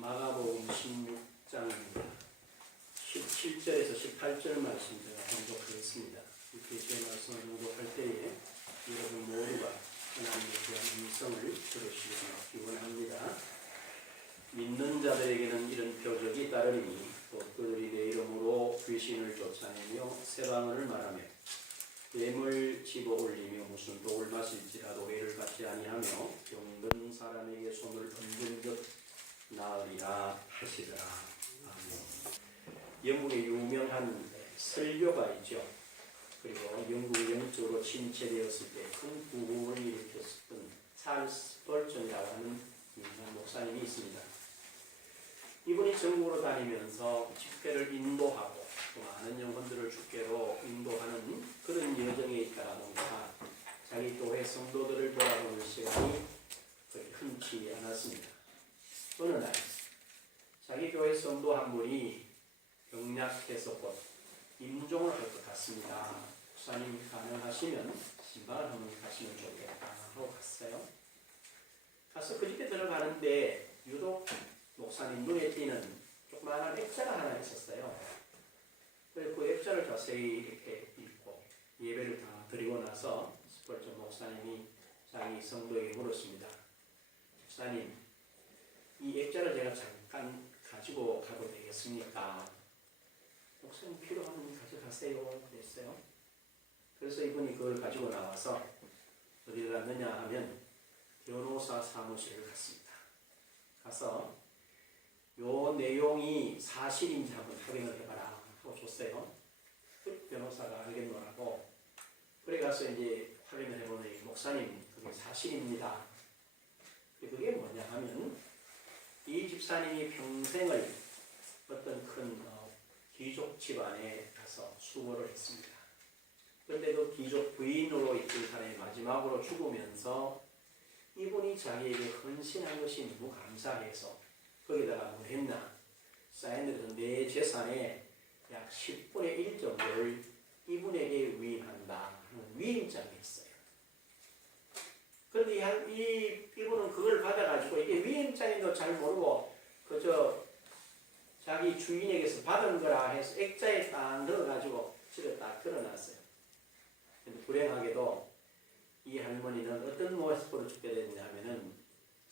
마가복음 16장입니다. 17절에서 18절 말씀 제가 봉독하겠습니다. 이렇게 제 말씀을 봉독할 때에 여러분 모두가 하나님에 대한 음성을 들으시기를 기원합니다. 믿는 자들에게는 이런 표적이 따르리니 또 그들이 내 이름으로 귀신을 쫓아내며 새 방언을 말하며 뱀을 집어 올리며 무슨 독을 마실지라도 해를 받지 아니하며 병든 사람에게 손을 얹은 듯 나으리라 하시더라. 아멘. 영국의 유명한 설교가 있죠. 그리고 영국이 영적으로 침체되었을 때 큰 부흥을 일으켰던 찰스 벌전이라고 하는 유명한 목사님이 있습니다. 이분이 전국으로 다니면서 집회를 인도하고 또 많은 영혼들을 주께로 인도하는 그런 여정에 있다가 보니까 자기 교회 성도들을 돌아보는 시간이 그렇게 흔치 않았습니다. 어느 날 자기 교회 성도 한 분이 병약해서 곧 임종을 할 것 같습니다. 목사님 가능하시면 신방을 한번 가시면 좋겠다 하고 갔어요. 가서 그 집에 들어가는데 유독 목사님 눈에 띄는 조그마한 액자가 하나 있었어요. 그래서 그 액자를 자세히 이렇게 읽고 예배를 다 드리고 나서 스펄전 목사님이 자기 성도에게 물었습니다. 목사님, 이 액자를 제가 잠깐 가지고 가도 되겠습니까? 목사님 필요하면 가져가세요. 그랬어요. 그래서 이분이 그걸 가지고 나와서 어디를 갔느냐 하면 변호사 사무실을 갔습니다. 가서 요 내용이 사실인지 한번 확인을 해봐라 하고 줬어요. 변호사가 알겠노라고. 그래 가서 이제 확인을 해보니 목사님 그게 사실입니다. 그게 뭐냐 하면 이 집사님이 평생을 어떤 큰 귀족 집안에 가서 수고를 했습니다. 그런데 그 귀족 부인으로 있던 사람이 마지막으로 죽으면서 이분이 자기에게 헌신한 것이 너무 감사해서 거기다가 뭘 했나? 사인을 내 재산의 약 10분의 1 정도를 이분에게 위임한다 하는 위임장이 있어요. 그런데 이분은 그걸 받아가지고 이게 위임장인도 잘 모르고 그저 자기 주인에게서 받은 거라 해서 액자에 딱 넣어가지고 집에 딱 걸어놨어요. 근데 불행하게도 이 할머니는 어떤 모습으로 죽게 됐냐면은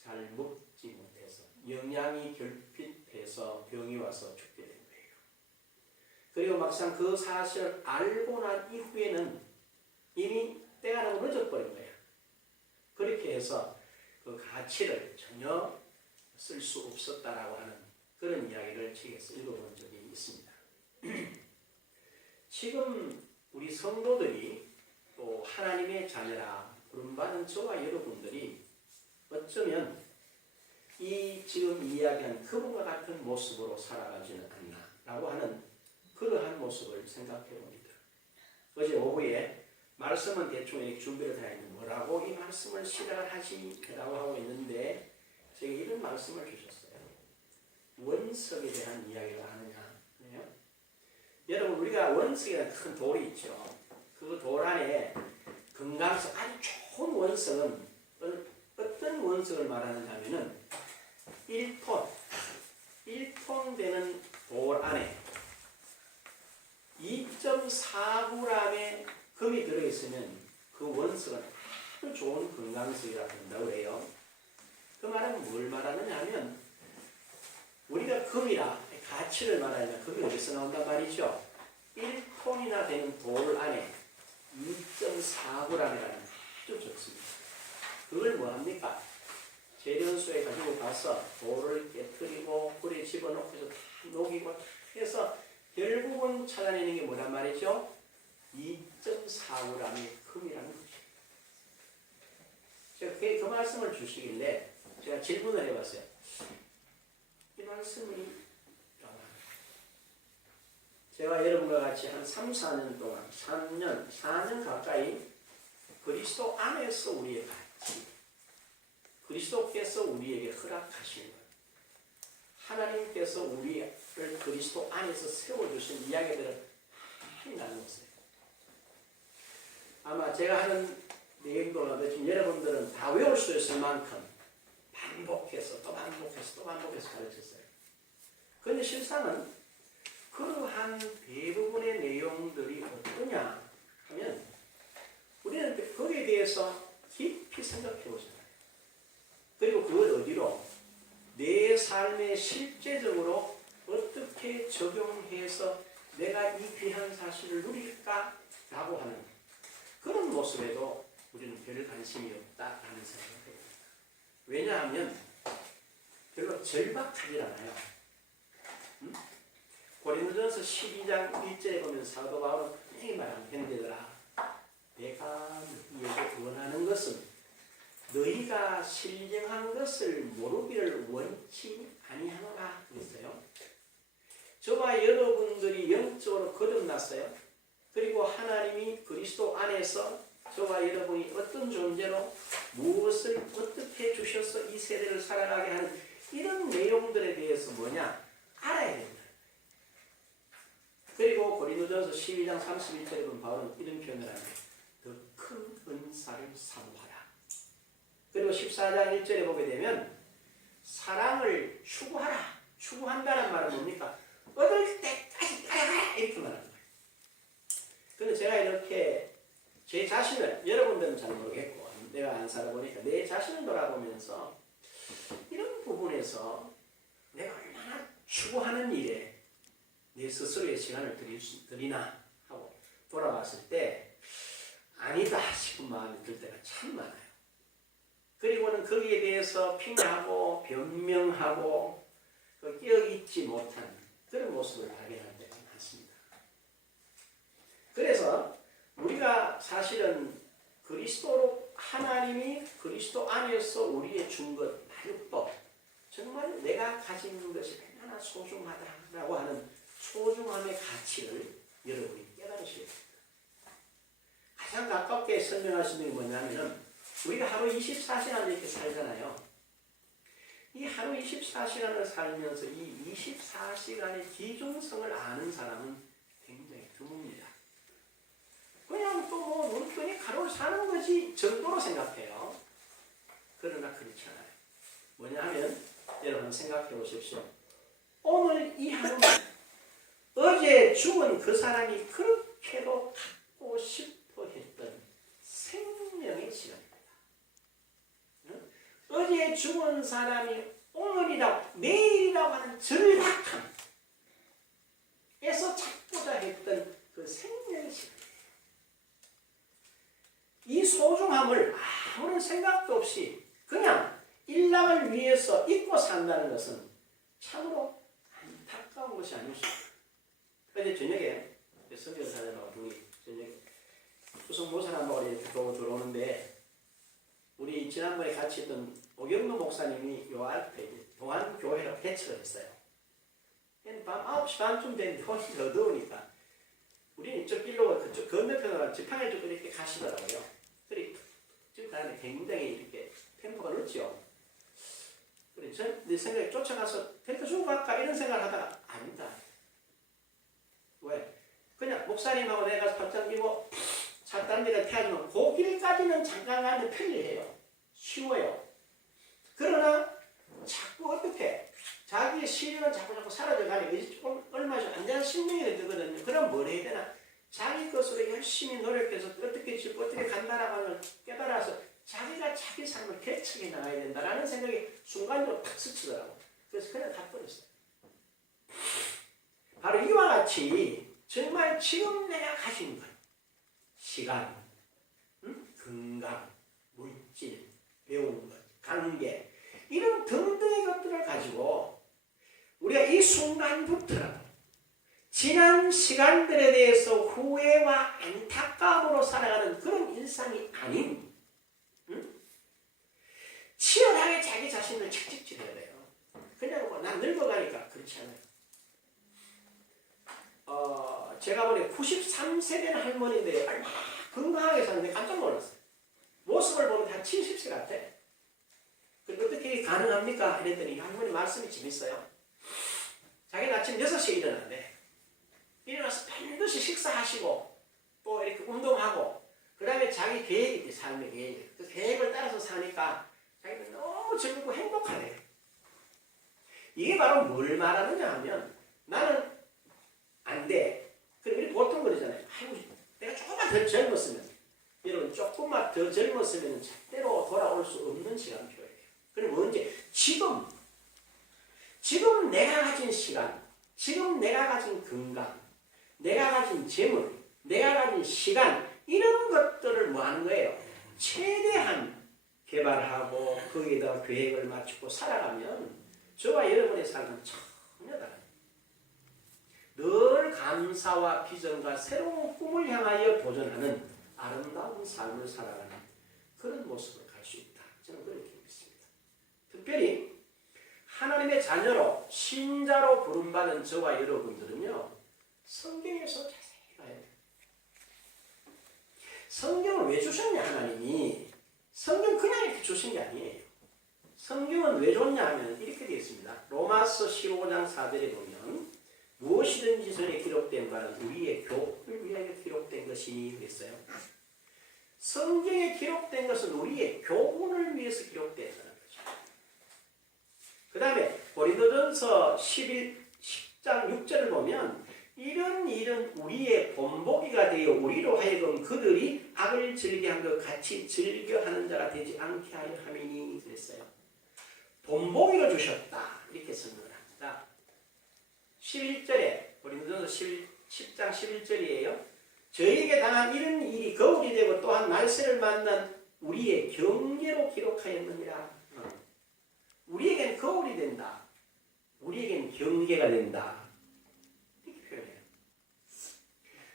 잘 먹지 못해서 영양이 결핍해서 병이 와서 죽게 된 거예요. 그리고 막상 그 사실을 알고 난 이후에는 이미 때가 너무 늦어버린 거예요. 그렇게 해서 그 가치를 전혀 쓸 수 없었다라고 하는 그런 이야기를 책에서 읽어본 적이 있습니다. 지금 우리 성도들이 또 하나님의 자녀라 부름받은 저와 여러분들이 어쩌면 이 지금 이야기한 그분과 같은 모습으로 살아가지는 않나라고 하는 그러한 모습을 생각해 봅니다. 어제 오후에 말씀은 대충 준비를 다 했는데 뭐라고 이 말씀을 시작을 하시라고 하고 있는데 제가 이런 말씀을 주셨어요. 원석에 대한 이야기를 하느냐. 네? 여러분 우리가 원석이라는 큰 돌이 있죠. 그 돌 안에 금강석 아주 좋은 원석은 어떤 원석을 말하느냐 하면은 1톤 되는 돌 안에 2.4g의 금이 들어있으면 그 원석은 아주 좋은 금강석이라고 한다고 해요. 그 말은 뭘 말하느냐 하면 우리가 금이라 가치를 말하면 금이 어디서 나온단 말이죠. 1톤이나 되는 돌 안에 2.4g이라는 아주 좋습니다. 그걸 뭐합니까? 재련소에 가지고 가서 돌을 깨뜨리고 불에 집어넣고 해서 다 녹이고 해서 결국은 찾아내는 게 뭐란 말이죠? 2.4g의 금이라는 거죠. 제가 그 말씀을 주시길래 제가 질문을 해봤어요. 이 말씀이 제가 여러분과 같이 한 3, 4년 동안 4년 가까이 그리스도 안에서 우리의 가치, 그리스도께서 우리에게 허락하신 것, 하나님께서 우리를 그리스도 안에서 세워주신 이야기들을 많이 나누었어요. 아마 제가 하는 내용도 지금 여러분들은 다 외울 수 있을 만큼 반복해서 또 반복해서 가르쳤어요. 그런데 실상은 그러한 대부분의 내용들이 어떠냐 하면 우리는 거기에 대해서 깊이 생각해 보잖아요. 그리고 그걸 어디로 내 삶에 실제적으로 어떻게 적용해서 내가 이 귀한 사실을 누릴까라고 하는 그런 모습에도 우리는 별 관심이 없다라는 생각을 해요. 왜냐하면 별로 절박하지 않아요. 고린도전서 12장 1절에 보면 사도 바울은 분명히 말하는 형제들아, 내가 너희에게 원하는 것은 너희가 신령한 것을 모르기를 원치 아니하노라 그랬어요. 저와 여러분들이 영적으로 거듭났어요. 그리고 하나님이 그리스도 안에서 저와 여러분이 어떤 존재로 무엇을 어떻게 주셔서 이 세대를 살아가게 하는 이런 내용들에 대해서 뭐냐? 알아야 된다. 그리고 고린도전서 12장 31절에 보면 바울은 이런 표현을 합니다. 더 큰 은사를 사모하라. 그리고 14장 1절에 보게 되면 사랑을 추구하라. 추구한다는 말은 뭡니까? 얻을 때까지 따라가라 이렇게 말하는 거예요. 그런데 제가 이렇게 제 자신을, 여러분들은 잘 모르겠고 내가 안 살아보니까 내 자신을 돌아보면서 이런 부분에서 내가 얼마나 추구하는 일에 내 스스로의 시간을 드리나 하고 돌아봤을 때 아니다 싶은 마음이 들 때가 참 많아요. 그리고는 거기에 대해서 핑계하고 변명하고 끼어있지 못한 그런 모습을 발견할 때가 많습니다. 그래서 우리가 사실은 그리스도로 하나님이 그리스도 안에서 우리의 준 것 말고 정말 내가 가진 것이 얼마나 소중하다라고 하는 소중함의 가치를 여러분이 깨달으셔야 됩니다. 가장 가깝게 설명할 수 있는 게 뭐냐면 우리가 하루 24시간 이렇게 살잖아요. 이 하루 24시간을 살면서 이 24시간의 기중성을 아는 사람은 굉장히 드뭅니다. 그냥 또 뭐 눈 뜨니 하루를 사는 거지 정도로 생각해요. 그러나 그렇지 않아요. 뭐냐 하면 여러분 생각해 보십시오. 오늘 이 하루는 어제 죽은 그 사람이 그렇게도 갖고 싶어 했던 생명의 시간입니다. 어제 죽은 사람이 오늘이라고 내일이라고 하는 절박함에서 찾고자 했던 그 생명의 시간입니다. 이 소중함을 아무런 생각도 없이 그냥 일락을 위해서 잊고 산다는 것은 참으로 안타까운 것이 아니었습니다. 어제 저녁에 선교사님하고 둘이 저녁에 수성모사람하고 이렇게 들어오는데 우리 지난번에 같이 했던 오경로 목사님이 요 앞에 동안교회로 개척을 했어요. 밤 9시 반쯤 됐는데 훨씬 더 더우니까 우리는 이쪽 길로 그쪽 건너편으로 지팡이 쪽으로 이렇게 가시더라고요. 그리고 쭉 가는데 굉장히 이렇게 템포가 늦죠. 그래 내 생각에 쫓아가서 텐트 주고 갈까 이런 생각을 하다가 아니다. 왜? 그냥 목사님하고 내가 가서 팔짱 끼고 차 다른 데가 태워주면 그 길까지는 잠깐 가는데 편리해요. 쉬워요. 그러나 자꾸 어떻게 자기의 시련은 자꾸 사라져가니 얼마 전 안전 10년이 되거든요. 그럼 뭘 해야 되나? 자기 것으로 열심히 노력해서 어떻게 짓고 어떻게 간다라고 하는 걸 깨달아서 자기가 자기 삶을 개척해 나가야 된다라는 생각이 순간적으로 탁 스치더라고요. 그래서 그냥 다 버렸어요. 바로 이와 같이 정말 지금 내가 가진 것, 시간, 건강, 물질, 배우는 것, 관계 이런 등등의 것들을 가지고 우리가 이 순간부터라도 지난 시간들에 대해서 후회와 안타까움으로 살아가는 그런 일상이 아닌 치열하게 자기 자신을 채찍질해야 돼요. 그냥 뭐 난 늙어가니까 그렇지 않아요. 제가 보니 93세 된 할머니인데 얼마나 건강하게 사는데 깜짝 놀랐어요. 모습을 보면 한 70세 같아. 어떻게 가능합니까? 이랬더니 할머니 말씀이 재밌어요. 자기는 아침 6시에 일어나는데 일어나서 반드시 식사하시고 또 이렇게 운동하고 그 다음에 자기 계획이 있지, 삶의 계획. 그 계획을 따라서 사니까 자기는 너무 즐겁고 행복하대요. 이게 바로 뭘 말하느냐 하면 나는 안 돼. 그럼 우리 보통 그러잖아요. 아이고, 내가 조금만 더 젊었으면, 여러분 조금만 더 젊었으면 절대로 돌아올 수 없는 시간표예요. 그럼 언제? 지금 내가 가진 시간, 지금 내가 가진 건강, 내가 가진 재물, 내가 가진 시간, 이런 것들을 뭐 하는 거예요? 최대한 개발하고 거기에다가 계획을 맞추고 살아가면 저와 여러분의 삶은 전혀 다릅니다. 늘 감사와 비전과 새로운 꿈을 향하여 도전하는 아름다운 삶을 살아가는 그런 모습을 갈 수 있다. 저는 그렇게 믿습니다. 특별히 하나님의 자녀로 신자로 부름받은 저와 여러분들은요, 성경에서 자세히 봐야 돼요. 성경을 왜 주셨냐 하나님이? 성경 그냥 이렇게 주신 게 아니에요. 성경은 왜 줬냐 하면 이렇게 되어 있습니다. 로마서 15장 4절에 보면 무엇이든지 전에 기록된 바는 우리의 교훈을 위하여 기록된 것이니 그랬어요. 성경에 기록된 것은 우리의 교훈을 위해서 기록된 거죠. 그 다음에 고린도전서 10장 6절을 보면 이런 일은 우리의 본보기가 되어 우리로 하여금 그들이 악을 즐겨한 것 같이 즐겨하는 자가 되지 않게 하려 함이니 그랬어요. 본보기를 주셨다 이렇게 설명을 합니다. 11절에 고린도전서 10장 11절이에요. 저희에게 당한 이런 일이 거울이 되고 또한 날새를 만난 우리의 경계로 기록하였느니라. 우리에겐 거울이 된다. 우리에겐 경계가 된다. 이렇게 표현해요.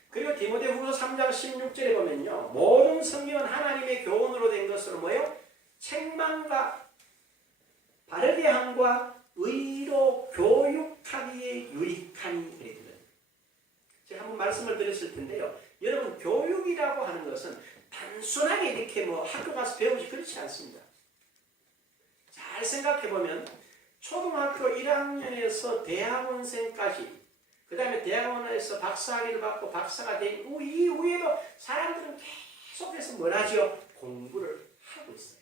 그리고 디모데후서 3장 16절에 보면요. 모든 성경은 하나님의 교훈으로 된 것으로 뭐예요? 책망과 바르게 함과 의로 교육하기에 유익하니 그랬거든요. 제가 한번 말씀을 드렸을 텐데요. 여러분 교육이라고 하는 것은 단순하게 이렇게 뭐 학교 가서 배우지 그렇지 않습니다. 잘 생각해보면 초등학교 1학년에서 대학원생까지 그 다음에 대학원에서 박사학위를 받고 박사가 된 이후에도 사람들은 계속해서 뭘 하죠? 공부를 하고 있어요.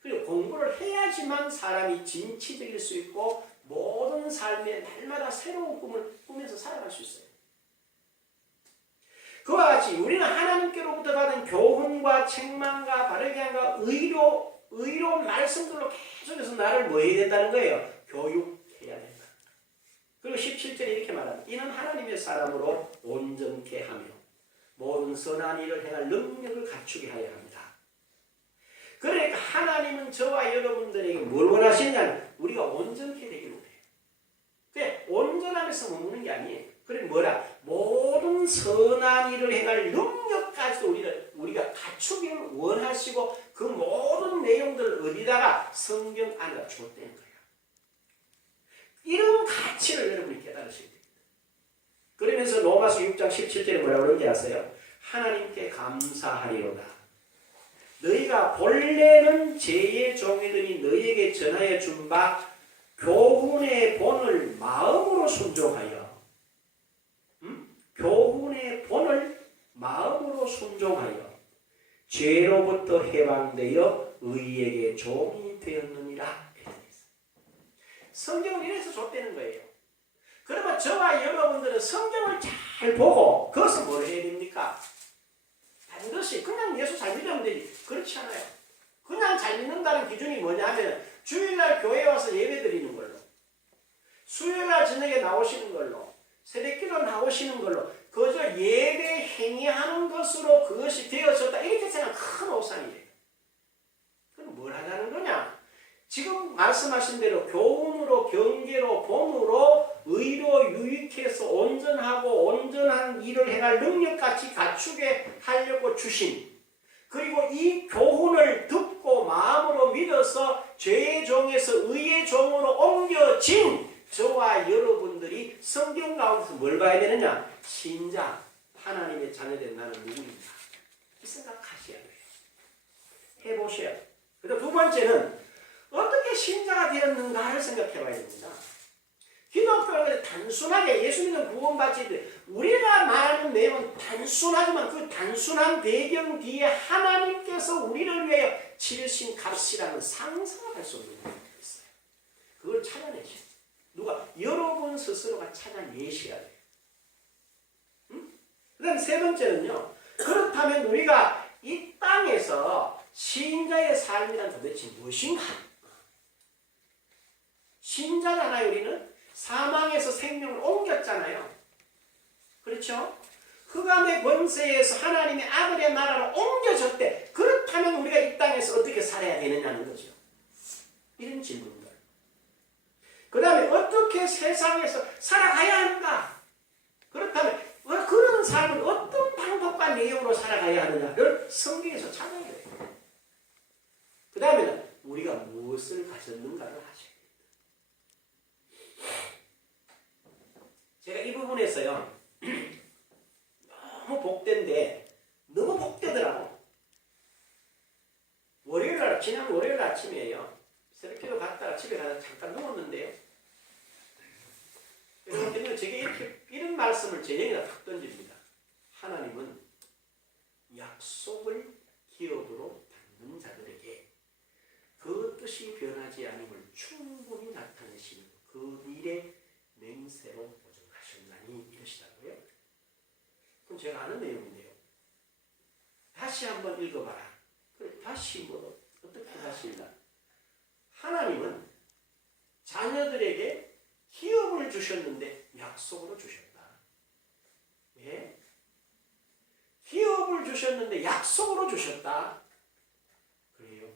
그리고 공부를 해야지만 사람이 진취적일 수 있고 모든 삶에 날마다 새로운 꿈을 꾸면서 살아갈 수 있어요. 그와 같이 우리는 하나님께로부터 받은 교훈과 책망과 바르게 함과 의로운 말씀들로 계속해서 나를 뭐 해야 된다는 거예요? 교육해야 된다. 그리고 17절에 이렇게 말합니다. 이는 하나님의 사람으로 온전케 하며 모든 선한 일을 행할 능력을 갖추게 하여 합니다. 그러니까 하나님은 저와 여러분들에게 뭘 원하시냐면 우리가 온전케 되기를 원해요. 그게 온전함에서 머무는 게 아니에요. 그래 뭐라? 모든 선한 일을 행할 능력까지도 우리가 갖추기를 원하시고 그 모든 내용들을 어디다가 성경 안에다 줬다는 거예요. 이런 가치를 여러분이 깨달으셔야 됩니다. 그러면서 로마서 6장 17절에 뭐라고 그러는지 아세요? 하나님께 감사하리로다. 너희가 본래는 죄의 종이들이 너희에게 전하여 준 바 교훈의 본을 마음으로 순종하여 교훈의 본을 마음으로 순종하여 죄로부터 해방되어 의에게 종이 되었느니라. 성경을 이래서 줬다는 거예요. 그러면 저와 여러분들은 성경을 잘 보고 그것은 뭘 해야 됩니까? 반드시 그냥 예수 잘 믿으면 되지. 그렇지 않아요. 그냥 잘 믿는다는 기준이 뭐냐면 주일날 교회에 와서 예배 드리는 걸로, 수요일날 저녁에 나오시는 걸로, 새벽기도 나오시는 걸로 그저 예배 행위하는 것으로 그것이 되어졌다 이렇게 생각하면 큰 오산이에요. 그럼 뭘 하자는 거냐? 지금 말씀하신 대로 교훈으로 경계로 본으로 의로 유익해서 온전하고 온전한 일을 행할 능력같이 갖추게 하려고 주신, 그리고 이 교훈을 듣고 마음으로 믿어서 죄의 종에서 의의 종으로 옮겨진 저와 여러분들이 성경 가운데서 뭘 봐야 되느냐? 신자, 하나님의 자녀된 나는 누구인가? 이 생각하셔야 돼요. 해보셔야 돼요. 그리고 두 번째는 어떻게 신자가 되었는가를 생각해 봐야 됩니다. 기독교는 단순하게 예수 믿는 구원받지, 우리가 말하는 내용은 단순하지만 그 단순한 배경 뒤에 하나님께서 우리를 위하여 치르신 값이라는 상상을 할 수 없는 것이 있어요. 그걸 찾아내셔야 돼요. 찾아내셔야 돼요. 그 다음에 세 번째는요. 그렇다면 우리가 이 땅에서 신자의 삶이란 도대체 무엇인가? 신자잖아요. 우리는 사망에서 생명을 옮겼잖아요. 그렇죠? 흑암의 권세에서 하나님의 아들의 나라로 옮겨졌대. 그렇다면 우리가 이 땅에서 어떻게 살아야 되느냐는 거죠. 이런 질문들. 그 다음에 어떻게 세상에서 살아가야 하는가? 그렇다면 그런 삶을 어떤 방법과 내용으로 살아가야 하느냐를 성경에서 찾아야 돼요. 그 다음에는 우리가 무엇을 가졌는가를 하셔야 됩니다. 제가 이 부분에서요. 너무 복된데 너무 복되더라고. 지난 월요일 아침이에요. 새벽기도 갔다가 집에 가서 잠깐 누웠는데요. 여러분들은 제게 이런 말씀을 제정에다 탁 던집니다. 하나님은 약속을 기업으로 받는 자들에게 그 뜻이 변하지 않음을 충분히 나타내시는 그 일의 맹세로 보증하셨나니 이러시다고요. 그럼 제가 아는 내용인데요. 다시 한번 읽어봐라. 다시 어떻게 다시 읽나? 하나님은 자녀들에게 기업을 주셨는데 약속으로 주셨다. 예? 기업을 주셨는데 약속으로 주셨다. 그래요.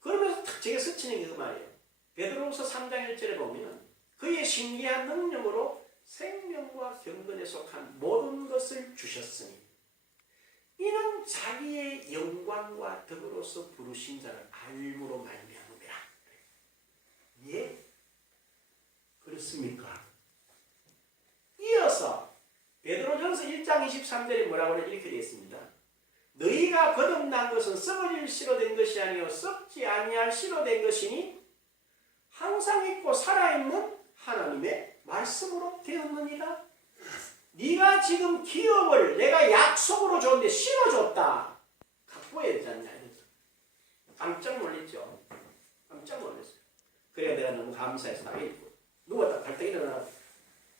그러면서 탁 제가 스치는 게 그 말이에요. 베드로후서 3장 1절에 보면 그의 신기한 능력으로 생명과 경건에 속한 모든 것을 주셨으니 이는 자기의 영광과 덕으로서 부르신 자를 알므로 말미암음이라. 예? 그렇습니까? 이어서 베드로전서 1장 23절에 뭐라고 이렇게 되어 있습니다. 너희가 거듭난 것은 썩어질 씨로 된 것이 아니요 썩지 아니할 씨로 된 것이니 항상 있고 살아있는 하나님의 말씀으로 되었느니라. 네가 지금 기업을 내가 약속으로 줬는데 씨로 줬다. 갖고야 되지 않냐. 깜짝 놀랐죠. 깜짝 놀랐어요. 그래야 내가 너무 감사해서 딱 읽고 누웠다 발떡 일어나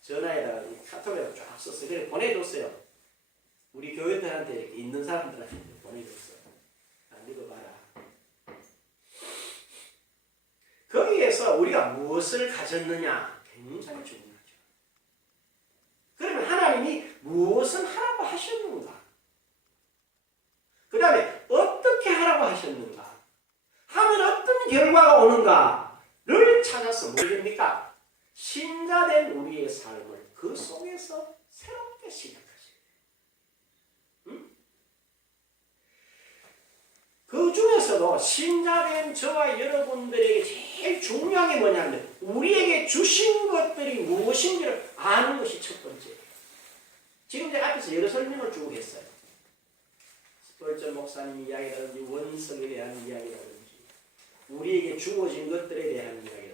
전화에다가 카톡에다가 쫙 썼어요. 그래 보내줬어요. 우리 교회들한테 이렇게 있는 사람들한테 보내줬어요. 안 읽어봐라. 거기에서 우리가 무엇을 가졌느냐 굉장히 중요하죠. 그러면 하나님이 무엇을 하라고 하셨는가? 그 다음에 어떻게 하라고 하셨는가? 하면 어떤 결과가 오는가를 찾아서 무엇입니까? 신자된 우리의 삶을 그 속에서 새롭게 시작하셔야 돼요. 그 중에서도 신자된 저와 여러분들에게 제일 중요한 게 뭐냐면 우리에게 주신 것들이 무엇인지를 아는 것이 첫 번째예요. 지금 제가 앞에서 여러 설명을 쭉 했어요. 스펄전 목사님 이야기라든지 원성에 대한 이야기라든지 우리에게 주어진 것들에 대한 이야기라든지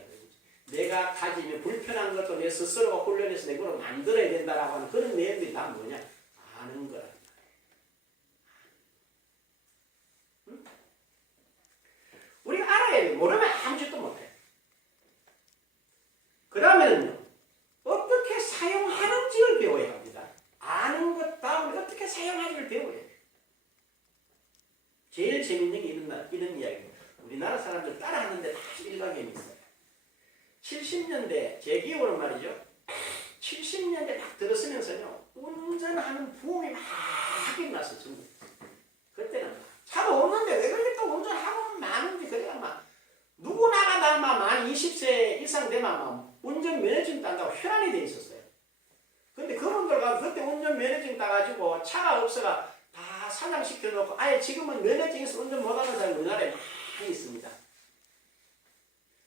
내가 가지면 불편한 것도 내 스스로가 훈련해서 내 걸로 만들어야 된다라고 하는 그런 내용들이 다 뭐냐? 아는 거라. 우리가 알아야 돼. 모르면 아무 짓도 못해. 그 다음에는요. 어떻게 사용하는지를 배워야 합니다. 아는 것 다음에 어떻게 사용하는지를 배워야 돼. 제일 재밌는 게 이런 이야기입니다. 우리나라 사람들 따라하는데 다 일가견이 있어요. 70년대 제 기억으로 말이죠. 70년대 딱 들었으면서요. 운전하는 부음이 막 일어났어요. 전부. 그때는 차가 없는데 왜 그렇게 운전하고 많은지 그래야 막 누구나가 다 만 20세 이상 되면 막 운전 면허증 딴다고 혈안이 돼 있었어요. 근데 그분들 가면 그때 운전 면허증 따가지고 차가 없어가 다 사장시켜 놓고 아예 지금은 면허증 있어 운전 못하는 사람이 우리나라에 많이 있습니다.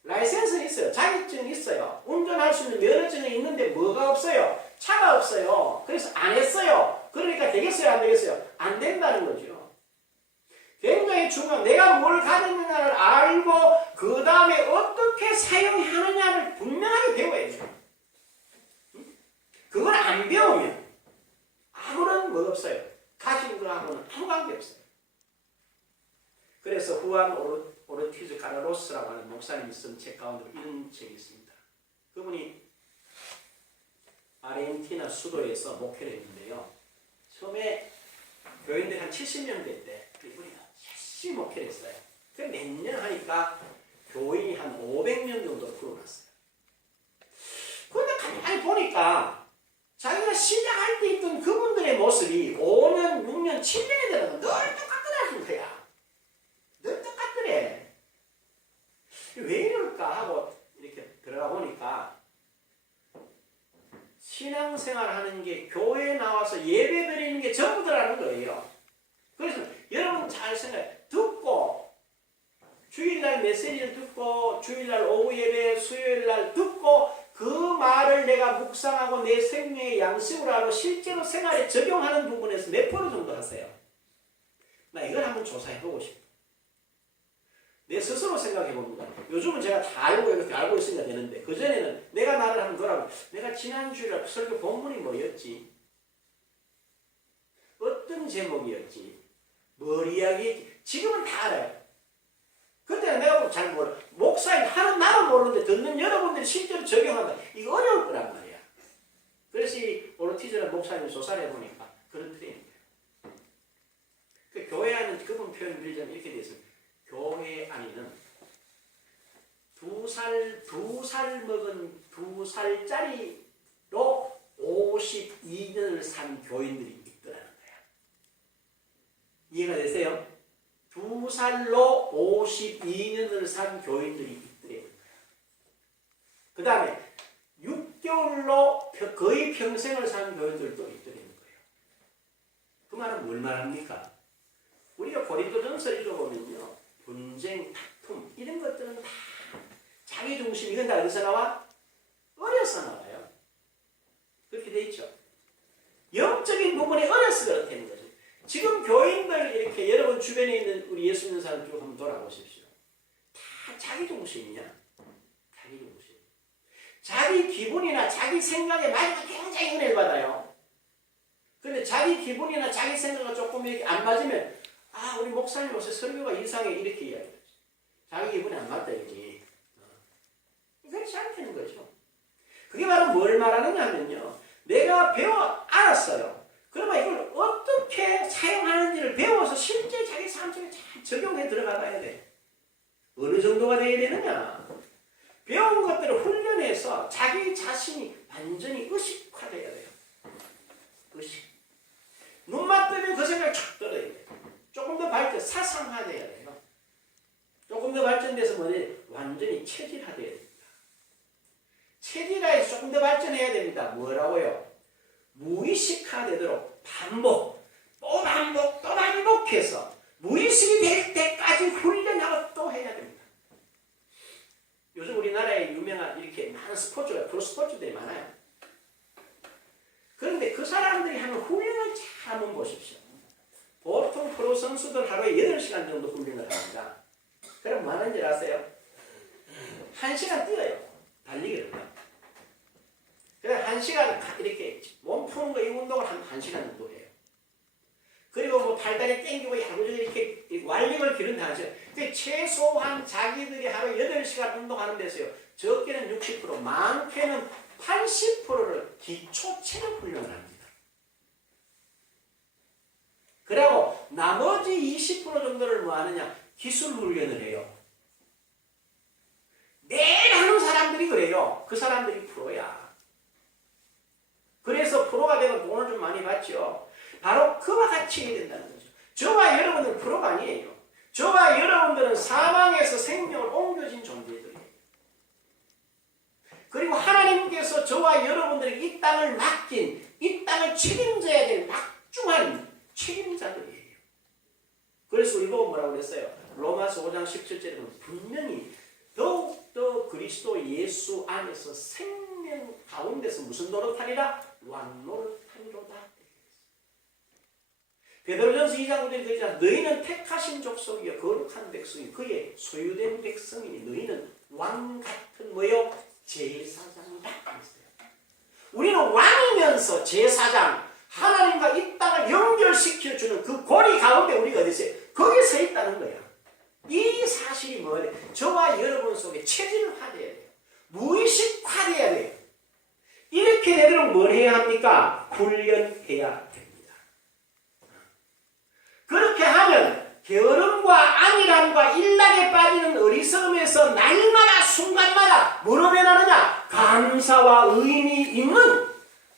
라이센스는 있어요. 자격증이 있어요. 운전할 수 있는 면허증이 있는데 뭐가 없어요? 차가 없어요. 그래서 안 했어요. 그러니까 되겠어요? 안 되겠어요? 안 된다는 거죠. 굉장히 중요한 내가 뭘 가졌느냐를 알고 그 다음에 어떻게 사용하느냐를 분명하게 배워야 돼요. 그걸 안 배우면 아무런 뭐 없어요. 가진 거하고는 아무 관계 없어요. 그래서 후안 오르티즈 카르로스라고 하는 목사님이 쓴 책 가운데 이런 책이 있습니다. 그분이 서울이나 수도에서 목회를 했는데요. 처음에 교인들이 한 70명 됐대. 우리가 열심히 목회를 했어요. 그 몇 년 하니까 교인이 한 500명 정도로 불어났어요. 그런데 가만히 보니까 자기가 시작할 때 있던 그분들의 모습이 5년, 6년, 7년에 들어가면 늘 똑같더라는 거야. 늘 똑같더래. 왜 이럴까 하고 이렇게 들어가 보니까 신앙생활 하는 게 교회에 나와서 예배 드리는 게 전부더라는 거예요. 그래서 여러분 잘 생각해. 듣고 주일날 메시지를 듣고 주일날 오후 예배 수요일날 듣고 그 말을 내가 묵상하고 내 생명의 양식으로 하고 실제로 생활에 적용하는 부분에서 몇 프로 정도 하세요? 나 이걸 한번 조사해보고 싶어. 내 스스로 생각해봅니다. 요즘은 제가 다 알고 이렇게 알고 있으니까 되는데 그전에는 내가 나를 한번 돌아보면 내가 지난주에 설교 본문이 뭐였지? 어떤 제목이었지? 뭘 이야기했지? 지금은 다 알아요. 그때는 내가 잘 몰라. 목사님 하는 나는 모르는데 듣는 여러분들이 실제로 적용한다. 이거 어려울 거란 말이야. 그래서 이 오르티즈라는 목사님 조사를 해보니까 그런 틀입니다. 그 교회 안은 그분 표현을 드리자면 이렇게 되어 있습니다. 교회 안에는 2살 먹은 2살짜리로 52년을 산 교인들이 있더라는 거야. 이해가 되세요? 2살로 52년을 산 교인들이 있더라는 거야. 그 다음에 6개월로 거의 평생을 산 교인들도 있더라는 거예요. 그 말은 뭘 말합니까? 우리가 고린도전서 읽어보면요. 분쟁, 다툼 이런 것들은 다 자기 중심 이건 다 어디서 나와? 어려서 나와요. 그렇게 돼 있죠. 영적인 부분이 어려서 그렇다는 거죠. 지금 교인들 이렇게 여러분 주변에 있는 우리 예수 믿는 사람 쭉 한번 돌아보십시오. 다 자기 중심이냐? 자기 중심. 자기 기분이나 자기 생각에 맞으면 굉장히 은혜를 받아요. 그런데 자기 기분이나 자기 생각과 조금 이렇게 안 맞으면 아 우리 목사님 요새 설교가 이상해 이렇게 이야기하죠. 자기 기분이 안 맞다 이거지. 그렇지 않다는 거죠. 그게 바로 뭘 말하느냐 하면요. 내가 알았어요. 그러면 이걸 어떻게 사용하는지를 배워서 실제 자기 삶 속에 잘 적용해 들어가야 돼. 어느 정도가 돼야 되느냐. 배운 것들을 훈련해서 자기 자신이 완전히 의식화돼야 돼요. 의식. 눈만 뜨면 그 생각이 쫙 떨어야 돼요. 조금 더 사상화돼야 돼요. 조금 더 발전돼서 완전히 체질화돼야 됩니다. 체질화해서 조금 더 발전해야 됩니다. 뭐라고요? 무의식화되도록 반복, 또 반복, 또 반복해서 무의식이 될 때까지 훈련하고 또 해야 됩니다. 요즘 우리나라에 유명한 이렇게 많은 프로스포츠들이 많아요. 그런데 그 사람들이 하는 훈련을 잘 한번 보십시오. 보통 프로 선수들 하루에 8시간 정도 훈련을 합니다. 그럼 뭐 하는지 아세요? 1시간 뛰어요. 달리기를 해요. 그래서 1시간 이렇게 몸 푸는 거 이 운동을 한 1시간 정도 해요. 그리고 뭐 팔다리 땡기고 야구적으로 이렇게 완력을 기른다 1시간. 그 최소한 자기들이 하루 8시간 운동하는 데서요. 적게는 60%, 많게는 80%를 기초 체력 훈련을 합니다. 그리고 나머지 20% 정도를 뭐 하느냐? 기술 훈련을 해요. 매일 하는 사람들이 그래요. 그 사람들이 프로야. 그래서 프로가 되면 돈을 좀 많이 받죠. 바로 그와 같이 해야 된다는 거죠. 저와 여러분들은 프로가 아니에요. 저와 여러분들은 사망에서 생명을 옮겨진 존재들이에요. 그리고 하나님께서 저와 여러분들에게 이 땅을 맡긴, 이 땅을 책임져야 될 막중한 책임자들이에요. 그래서 우리 보고 뭐라고 그랬어요? 로마서 5장 17절에 보면 분명히 더욱더 그리스도 예수 안에서 생명 가운데서 무슨 노릇하리라? 왕노릇하리로다. 베드로전서 2장 9절에 그러잖아. 너희는 택하신 족속이여 거룩한 백성이 그의 소유된 백성이니 너희는 왕 같은 뭐요? 제사장이다. 우리는 왕이면서 제사장, 하나님과 이 땅을 연결시켜주는 그 고리 가운데 우리가 어디 있어요? 거기에 서 있다는 거야. 이 사실이 뭐예요? 저와 여러분 속에 체질화돼야 돼요. 무의식화돼야 돼요. 이렇게 되도록 그러면 뭘 해야 합니까? 훈련해야 됩니다. 그렇게 하면 게으름과 안일함과 일락에 빠지는 어리석음에서 날마다 순간마다 뭐로 변하느냐? 감사와 의미 있는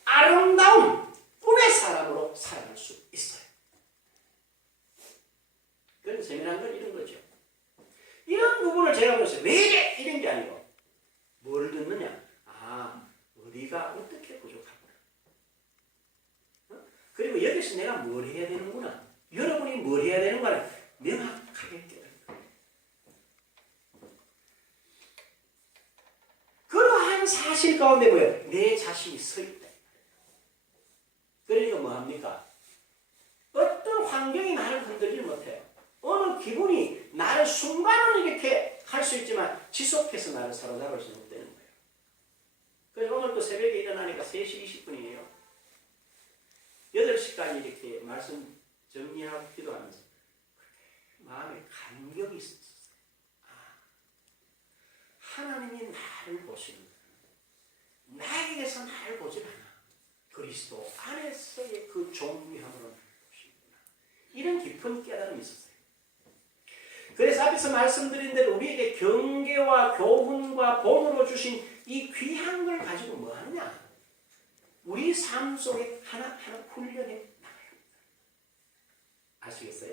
아름다운 꿈의 사람으로 살아갈 수 있어요. 그런 재미난 건 이런 거죠. 이런 부분을 제가 보세요. 왜 이래? 이런 게 아니고 뭘 듣느냐? 어디가 어떻게 부족하구나. 그리고 여기서 내가 뭘 해야 되는구나. 여러분이 뭘 해야 되는가를 명확하게 깨닫는 거예요. 그러한 사실 가운데 뭐예요? 내 자신이 서 있다. 그러니까 뭐합니까? 어떤 환경이 나를 흔들지 못해요. 어느 기분이 나를 순간은 이렇게 할 수 있지만 지속해서 나를 사로잡을 수 없다는 거예요. 그래서 오늘도 새벽에 일어나니까 3시 20분이에요. 8시까지 이렇게 말씀 정리하고 기도하면서 마음에 감격이 있었어요. 하나님이 나를 보시는구나. 나에게서 나를 보지 않아. 그리스도 안에서의 그 존귀함으로 나를 보시는구나. 이런 깊은 깨달음이 있었어요. 그래서 앞에서 말씀드린 대로 우리에게 경계와 교훈과 본으로 주신 이 귀한 걸 가지고 뭐 하느냐? 우리 삶 속에 하나하나 훈련해 나가야 합니다. 아시겠어요?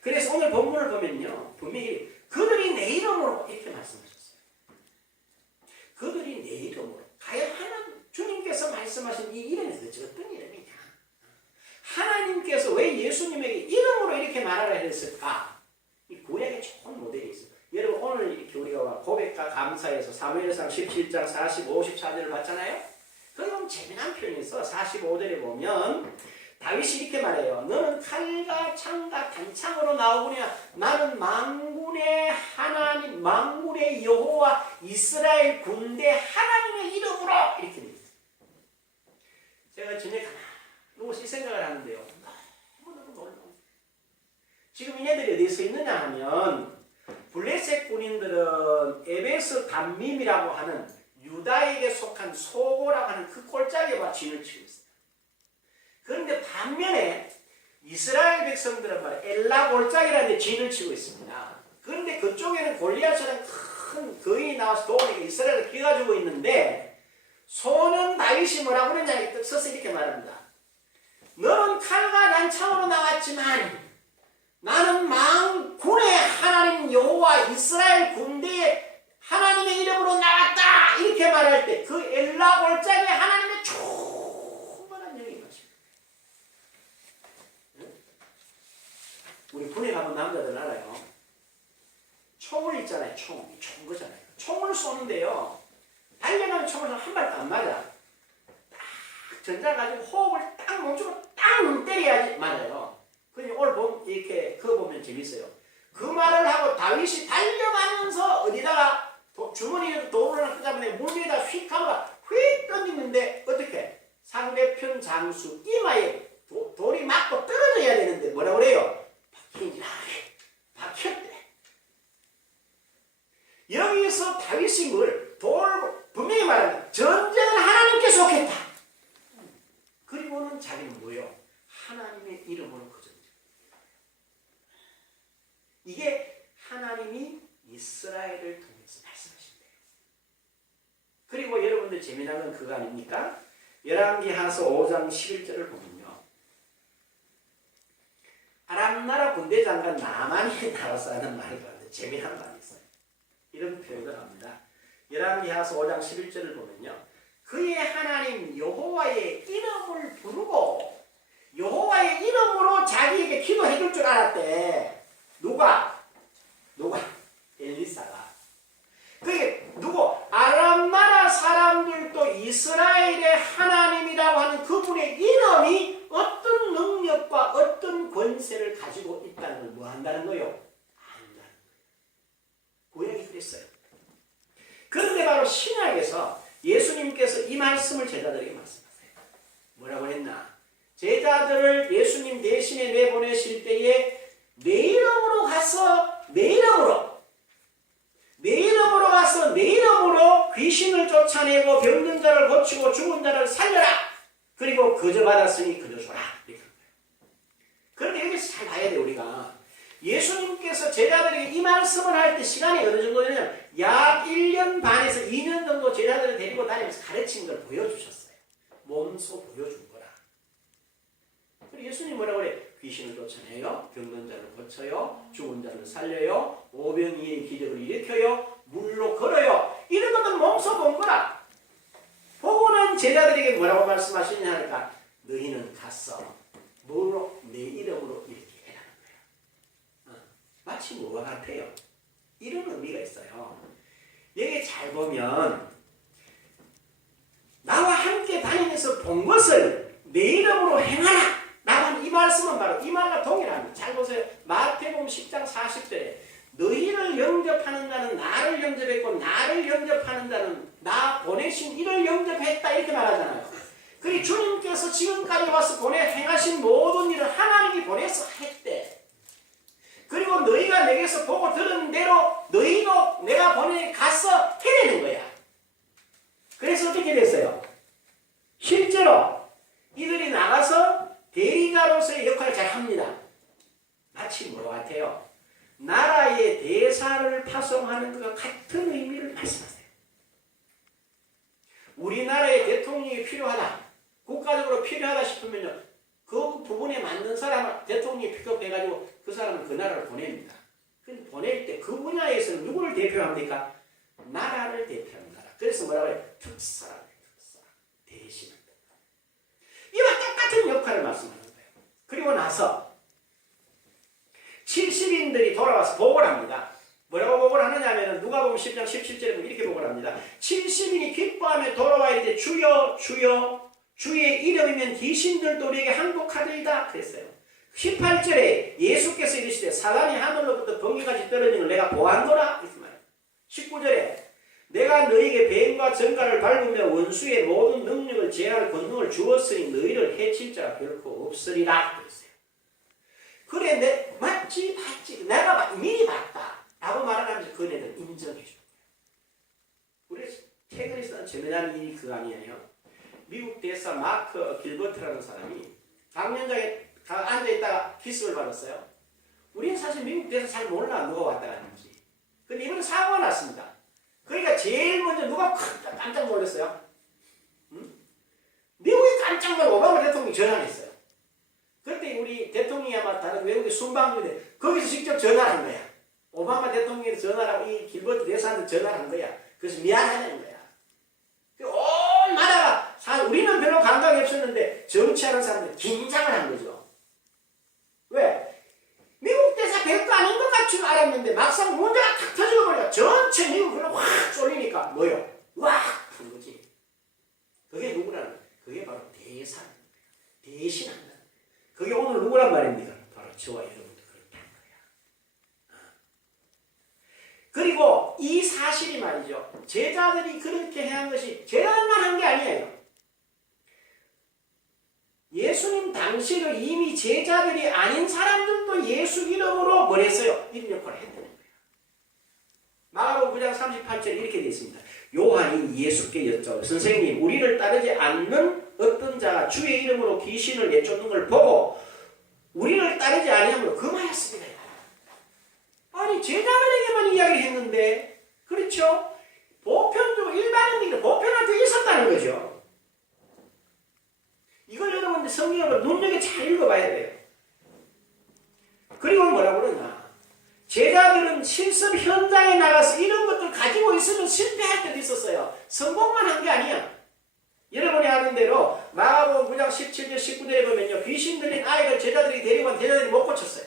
그래서 오늘 본문을 보면요. 분명히 그들이 내 이름으로 이렇게 말씀하셨어요. 그들이 내 이름으로. 과연 주님께서 말씀하신 이 이름이 도대체 어떤 이름이냐? 하나님께서 왜 예수님에게 이름으로 이렇게 말하라 했을까? 이 구약에 좋은 모델이 있어요. 여러분 오늘 이렇게 우리가 고백과 감사에서 사무엘상 17장 45, 54절을 봤잖아요. 거기 보면 재미난 표현이 있어. 45절에 보면 다윗이 이렇게 말해요. 너는 칼과 창과 단창으로 나오구냐. 나는 만군의 하나님, 만군의 여호와 이스라엘 군대 하나님의 이름으로 이렇게 됩니다. 제가 전에 가만히 이 생각을 하는데요. 너무너무 놀라워요. 지금 이네들이 어디서 있느냐 하면 블레셋 군인들은 에베스 담밈이라고 하는 유다에게 속한 소고라고 하는 그 골짜기와 진을 치고 있어요. 그런데 반면에 이스라엘 백성들은 말이에요. 엘라 골짜기라는 데 진을 치고 있습니다. 그런데 그쪽에는 골리앗이라는 큰 거인이 나와서 도우니까 이스라엘을 끼가지고 있는데 소년 다윗이 뭐라고 그러냐 써서 이렇게 말합니다. 너는 칼과 단창으로 나왔지만 나는 만군의 하나님 여호와 이스라엘 군대의 하나님의 이름으로 나왔다 이렇게 말할 때 그 엘라 골짜기에 하나님의 충만한 영이 임하십니다. 우리 군에 가면 남자들 알아요. 총을 있잖아요. 총 거잖아요. 총을 쏘는데요. 달려가면 총을 한 발도 안 맞아. 딱 전자 가지고 호흡을 딱 멈추고 딱 때려야지 맞아요. 그러니 오늘 보면 이렇게 그거 보면 재밌어요. 그 말을 하고 다윗이 달려가면서 어디다가 주머니에서 돌을 하나 끄자마자 문 위에다 휙 하면 휙 던지는데 어떻게? 상대편 장수 이마에 돌이 맞고 떨어져야 되는데 뭐라 그래요? 박혔대. 여기서 다윗이 뭘? 분명히 말합니다. 전쟁은 하나님께 속했다. 그리고는 자기는 뭐예요? 하나님의 이름으로 그 전쟁. 이게 하나님이 이스라엘을 통해서 말씀하신대요. 그리고 여러분들 재미난 건 그거 아닙니까? 열왕기하서 5장 11절을 보면요. 아람 나라 군대 장관 나만이 나와서 하는 말이 가운데 재미난 말이 있어요. 이런 표현을 합니다. 열왕기하서 5장 11절을 보면요. 그의 하나님 여호와의 이름을 부르고 여호와의 이름으로 자기에게 기도해 줄 줄 알았대. 누가? 엘리사가. 그게 누구? 아람 나라 사람들도 이스라엘의 하나님이라고 하는 그분의 이름이 어떤 능력과 어떤 권세를 가지고 있다는 걸 뭐 한다는 거예요? 안다는 거예요. 구약이 그랬어요. 그런데 바로 신약에서 예수님께서 이 말씀을 제자들에게 말씀하세요. 뭐라고 했나? 제자들을 예수님 대신에 내보내실 때에 내 이름으로 가서 내 이름으로 내 이름으로 가서 내 이름으로 귀신을 쫓아내고 병든 자를 고치고 죽은 자를 살려라. 그리고 거저 받았으니 거저 줘라. 이렇게. 그런데 여기서 잘 봐야 돼 우리가. 예수님께서 제자들에게 이 말씀을 할 때 시간이 어느 정도냐면 약 1년 반에서 2년 정도 제자들을 데리고 다니면서 가르친 걸 보여주셨어요. 몸소 보여준 거라. 그리고 예수님 뭐라고 그래? 귀신을 쫓아내요. 병든 자를 고쳐요. 죽은 자를 살려요. 오병이의 기적을 일으켜요. 물로 걸어요. 이런 것들 몸소 본 거라. 보고는 제자들에게 뭐라고 말씀하시냐 하니까 너희는 가서 뭐로? 내 이름으로 이렇게 해라는 거예요. 마치 뭐와 같아요? 이런 의미가 있어요. 여기 잘 보면 나와 함께 다니면서 본 것을 내 이름으로 행하라. 나는 이 말씀은 바로 이 말과 동일합니다. 잘 보세요. 마태복음 10장 40절에 너희를 영접하는 자는 나를 영접했고 나를 영접하는 자는 나 보내신 이를 영접했다 이렇게 말하잖아요. 그리고 주님께서 지금까지 와서 행하신 모든 일을 하나님이 보내서 했대. 그리고 너희가 내게서 보고 들은 대로 너희도 내가 가서 해내는 거야. 그래서 어떻게 됐어요? 실제로 이들이 나가서 대리자로서의 역할을 잘 합니다. 마치 뭐와 같아요? 나라의 대사를 파송하는 것과 같은 의미를 말씀하세요. 우리나라의 대통령이 필요하다. 국가적으로 필요하다 싶으면요. 그 부분에 맞는 사람을 대통령이 픽업해가지고 그 사람을 그 나라를 보냅니다. 근데 보낼 때 그 분야에서는 누구를 대표합니까? 나라를 대표합니다. 그래서 뭐라고 해요? 특사라고 해요. 특사. 대신한다. 이와 똑같은 역할을 말씀하는 거예요. 그리고 나서 70인들이 돌아와서 보고를 합니다. 뭐라고 보고를 하느냐 하면 누가복음 10장 17절에 보면 이렇게 보고를 합니다. 70인이 기뻐하며 돌아와 이르되 주여 주여 주의 이름이면 귀신들도 우리에게 항복하리이다 그랬어요. 18절에 예수께서 이르시되 사단이 하늘로부터 번개같이 떨어지는 걸 내가 보았노라 이렇게 말해요. 19절에 내가 너희에게 뱀과 전갈을 밟으며 원수의 모든 능력을 제할 권능을 주었으니 너희를 해칠 자가 결코 없으리라 그랬어요. 그래 맞지 내가 미리 봤다 라고 말하면서 그네들 인정해 줍니다. 우리 최근에 있었던 재미난 일이 그거 아니에요. 미국 대사 마크 길버트라는 사람이 강연장에 앉아있다가 기습을 받았어요. 우리는 사실 미국 대사 잘 몰라 누가 왔다 갔는지. 근데 이번에 사고가 났습니다. 그러니까 제일 먼저 누가 깜짝 놀랐어요? 응? 미국이 깜짝 놀라 오바마 대통령이 전화를 했어요. 그때 우리 대통령이 아마 다른 외국의 순방중인데 거기서 직접 전화를 한 거야. 오바마 대통령이 전화를 하고 이 길버트 대사한테 전화를 한 거야. 그래서 미안하다는 거야. 온 나라가 우리는 별로 감각이 없었는데 정치하는 사람들 긴장을 한 거죠. 왜? 미국 대사 별거 아닌 것 같이 알았는데 막상 문제가 탁 터져버려. 전체 미국을 확 쏠리니까 뭐요? 확 푼 거지. 그게 누구라는 거야? 그게 바로 대사. 대신한다. 그게 오늘 누구란 말입니까? 바로 저와 여러분도 그렇다는 거야. 그리고 이 사실이 말이죠. 제자들이 그렇게 해야 한 것이 제자들만 한 게 아니에요. 예수님 당시에도 이미 제자들이 아닌 사람들도 예수 이름으로 뭘 했어요? 이런 역할을 했다는 거예요. 마가복음 9장 38절에 이렇게 되어 있습니다. 요한이 예수께 여쭤 선생님 우리를 따르지 않는 어떤 자가 주의 이름으로 귀신을 내쫓는 걸 보고 우리를 따르지 아니하므로 금하였습니다. 아니 제자들에게만 이야기를 했는데 그렇죠? 보편적으로 일반인들이 보편화되어 있었다는 거죠. 이걸 여러분들 성경으로 눈여겨 잘 읽어봐야 돼요. 그리고 뭐라고 그러냐. 제자들은 실습 현장에 나가서 이런 것들 가지고 있으면 실패할 때도 있었어요. 성공만 한 게 아니야. 여러분이 아는 대로 마가복음 9장 17절 19절에 보면요. 귀신 들린 아이를 제자들이 데리고 간 제자들이 못 고쳤어요.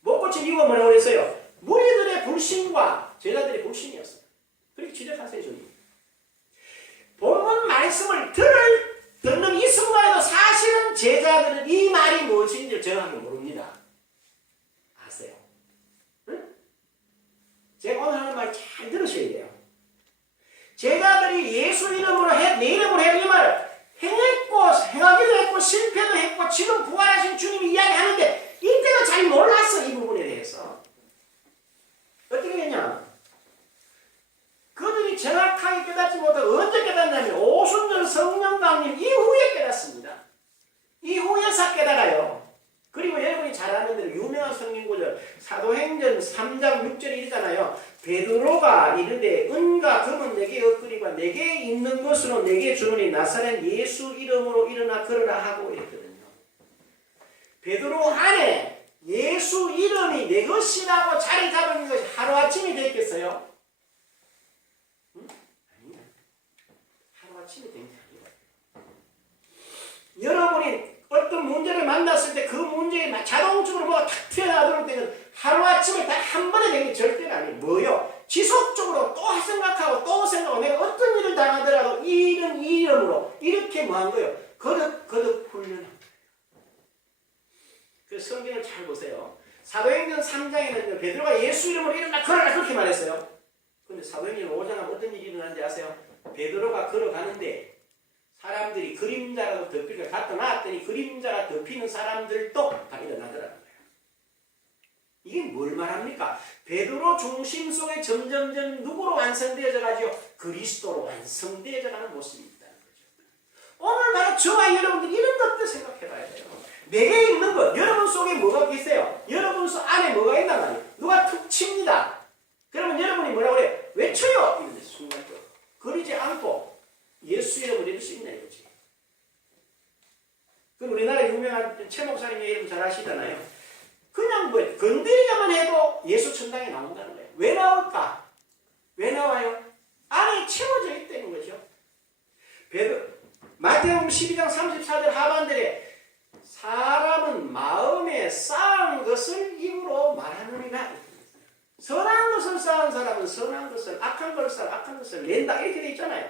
못 고친 이유가 뭐라고 그랬어요? 무리들의 불신과 제자들의 불신이었어요. 그렇게 지적하세요. 주님. 본문 말씀을 듣는 이 순간에도 사실은 제자들은 이 말이 무엇인지 정확히 모릅니다. 아세요? 응? 제가 오늘 하는 말 잘 들으셔야 돼요. 제자들이 예수 이름으로 내 이름으로 해 이 말을 행하기도 했고 실패도 했고 지금 부활하신 주님이 이야기하는데 이때도 잘 몰랐어. 이 부분에 대해서. 어떻게 했냐? 3장 6절에 이르잖아요. 베드로가 이르되 은과 금은 내게 없거니와 내게 있는 것으로 내게 주노니 나사렛 예수 이름으로 일어나 걸으라 하고 있거든요. 베드로 안에 예수 이름이 내 것이라고 자리 잡은 것이 하루아침이 됐겠어요? 응? 아니야. 하루아침이 된 게 아니에요. 여러분이 어떤 문제를 만났을 때 그 문제에 자동적으로 뭐가 탁 튀어나오도록 되는 하루아침에 딱 한 번에 된 게 절대는 아니에요. 뭐요? 지속적으로 또 생각하고 또 생각하고 내가 어떤 일을 당하더라도 이 일은 이 이름으로 이렇게 뭐 한 거예요? 거듭 훈련한 거예요. 그래서 성경을 잘 보세요. 사도행전 3장에는 베드로가 예수 이름으로 일어나 걸어라 그렇게 말했어요. 그런데 사도행전 5장은 어떤 일이 일어났는지 아세요? 베드로가 걸어가는데 사람들이 그림자라고 덮이니까 갖다 놨더니 그림자가 덮이는 사람들도 다 일어나더라는 거예요. 이게 뭘 말합니까? 베드로 중심 속에 점점점 누구로 완성되어져 가지고 그리스도로 완성되어져 가는 모습이 있다는 거죠. 오늘 바로 저와 여러분들 이런 것들 생각해 봐야 돼요. 내게 있는 것, 여러분 속에 뭐가 있어요? 여러분 속 안에 뭐가 있단 말이에요? 누가 툭 칩니다. 그러면 여러분이 뭐라고 그래요? 외쳐요! 이런데 순간적으로 거리지 않고 예수 이름을 이룰 수 있나 이거지. 그럼 우리나라 유명한 최 목사님의 이름 잘 아시잖아요. 그냥 뭐 건드리기만 해도 예수 천당에 나온다는 거예요. 왜 나올까? 왜 나와요? 안에 채워져 있다는 거죠. 마태복음 12장 34절 하반절에 사람은 마음에 쌓은 것을 입으로 말하느니라. 선한 것을 쌓은 사람은 선한 것을, 악한 것을 쌓은 악한 것을 낸다. 이렇게 돼 있잖아요.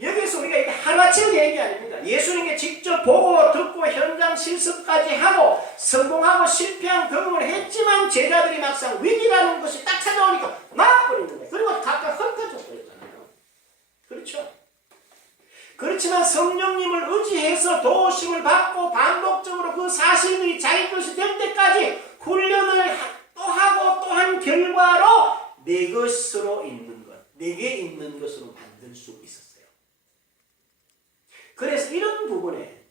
여기서 우리가 이게 하루아침에 얘기 아닙니다. 예수님께 직접 보고 듣고 현장 실습까지 하고 성공하고 실패한 경험을 했지만 제자들이 막상 위기라는 것이 딱 찾아오니까 나와버리는 거예요. 그리고 각각 흩어져 버렸잖아요. 그렇죠? 그렇지만 성령님을 의지해서 도우심을 받고 반복적으로 그 사실들이 자기 것이 될 때까지 훈련을 또 하고 또 한 결과로 내 것으로 있는 것, 내게 있는 것으로 만들 수 있었어요. 그래서 이런 부분에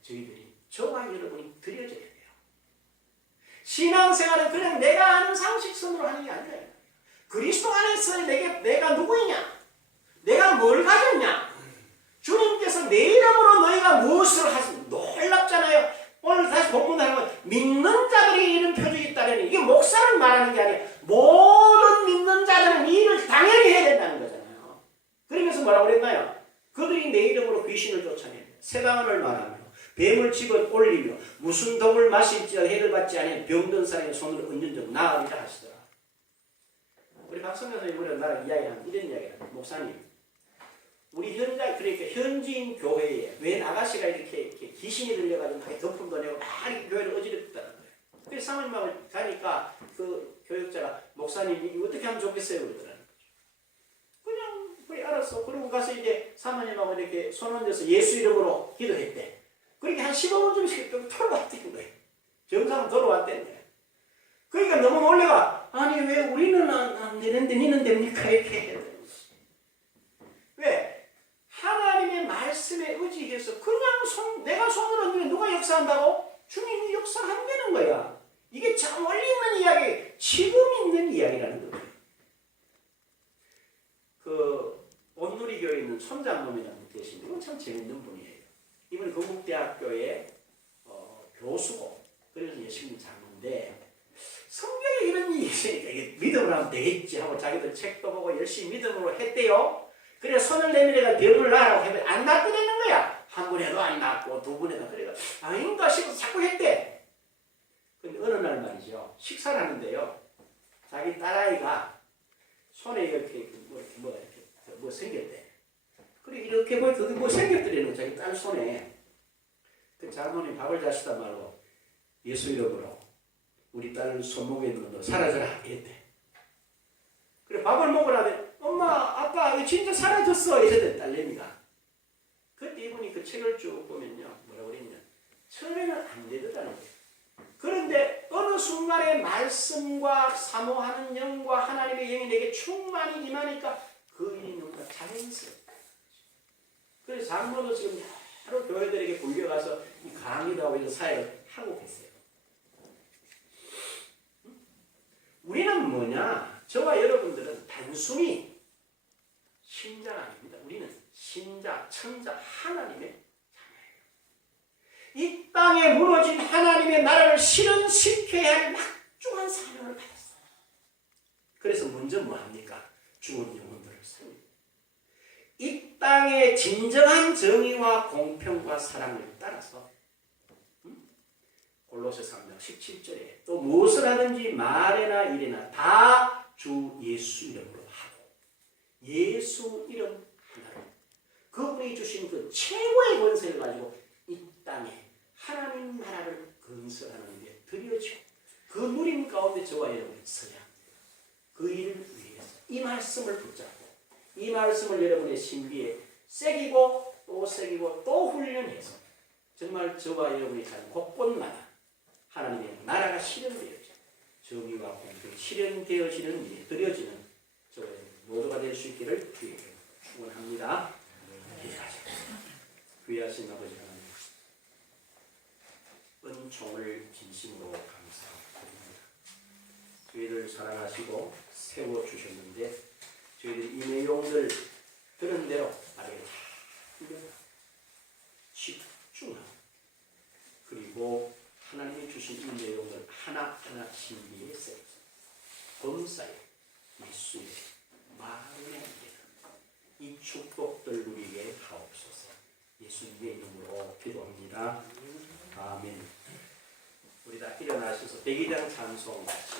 저와 여러분이 드려져야 돼요. 신앙생활은 그냥 내가 아는 상식선으로 하는 게 아니라 그리스도 안에서 내가 누구이냐? 내가 뭘 가졌냐? 주님께서 내 이름으로 너희가 무엇을 하시냐? 놀랍잖아요. 오늘 다시 본문을 하면 믿는 자들이 이런 표적이 있다니 이게 목사를 말하는 게 아니에요. 모든 믿는 자들은 이 일을 당연히 해야 된다는 거잖아요. 그러면서 뭐라고 그랬나요? 그들이 내 이름으로 귀신을 쫓아내며 새방언을 말하며 뱀을 집어 올리며 무슨 독을 마실지라 해를 받지 않은 병든 사람의 손을 얹은 적 나으리라 하시더라. 우리 박성현 선생님 우리가 나랑 이야기하는 이런 이야기를 목사님 우리 현장 그러니까 현지인 교회에 웬 아가씨가 이렇게 귀신이 들려가지고 막 덮음도 내고 막 교회를 어지럽다는 거예요. 그래서 사모님하고 가니까 그 교육자가 목사님 이거 어떻게 하면 좋겠어요 그러더라는 거죠. 그냥 알았어. 그러고 가서 이제 사모님하고 이렇게 손 얹어서 예수 이름으로 기도했대. 그렇게 한 15분쯤씩 돌아왔다는 거예요. 정상으로 돌아왔다는 거예요. 그러니까 너무 놀래가 아니 왜 우리는 안 되는데 니는 됩니까 이렇게 해야 되는 거지. 왜? 하나님의 말씀에 의지해서 그냥 내가 손을 얹으면 누가 역사한다고? 주님이 역사한다는 거야. 이게 참 원리 있는 이야기, 지금 있는 이야기라는 거예요. 그 온누리교회에 있는 손장로이라는 분 계십니다. 이건 참 재밌는 분이에요. 이분이 건국대학교의 교수고 그래서 열심히 장로인데 성경에 이런 일이 있으니까 이게 믿음으로 하면 되겠지 하고 자기들 책도 보고 열심히 믿음으로 했대요. 그래 손을 내밀어가 병을 놔라고 하면 안 낫게 되는 거야. 한 번 해도 안 낫고 두 번 해도 그래가 아닌가 싶어서 자꾸 했대. 근데 어느 날 말이죠. 식사를 하는데요. 자기 딸아이가 손에 이렇게 뭐 생겼대. 그래 이렇게 보니까 그게 뭐 생겼더라는 자기 딸 손에. 그 장모님 밥을 자시다 말고 예수 이름으로 우리 딸 손목에 있는 거 사라져라 이랬대. 그래 밥을 먹으라는데 엄마 아빠 이거 진짜 사라졌어 이랬대 딸내미가. 그때 이분이 그 책을 쭉 보면요 뭐라고 그랬냐 처음에는 안 되더라는 거예요. 그런데 어느 순간에 말씀과 사모하는 영과 하나님의 영이 내게 충만히 임하니까 그 일이 너무나 자연스럽다. 그래서 장모도 지금 여러 교회들에게 불려가서 이 강의도 하고 이런 사역을 하고 계세요. 우리는 뭐냐? 저와 여러분들은 단순히 신자 아닙니다. 우리는 신자, 천자, 하나님의 자녀예요. 이 땅에 무너진 하나님의 나라를 실현시켜야 할 막중한 사명을 받았어요. 그래서 먼저 뭐합니까? 죽은 영혼들을 살립니다. 이 땅의 진정한 정의와 공평과 사랑을 따라서 골로새 3장 17절에 또 무엇을 하든지 말이나 일이나 다 주 예수 이름으로 하고 예수 이름 하나로 그분이 주신 그 최고의 권세를 가지고 이 땅에 하나님 나라를 건설하는 데 드려지고 그 누림 가운데 저와 여러분이 서야 합니다. 그 일을 위해서 이 말씀을 붙잡고 이 말씀을 여러분의 신비에 새기고 또 훈련해서 정말 저와 여러분이 가는 곳곳마다 하나님의 나라가 실현되어져 정의와 공평이 실현되어지는 일에 드려지는 저와 여러분 모두가 될 수 있기를 주의 이름으로 축원합니다. 귀하신 아버지 하나님 은총을 진심으로 감사드립니다. 저희를 사랑하시고 세워주셨는데 저희들이 이 내용들 들은 대로 나에게 잘 집중하고 그리고 하나님이 주신 이 내용을 하나하나 신비에 새겨서 범사에 예수의 마음에 이 축복들 누리게 하옵소서. 예수님의 이름으로 기도합니다. 아멘. 우리 다 일어나셔서 대기장 찬송 같이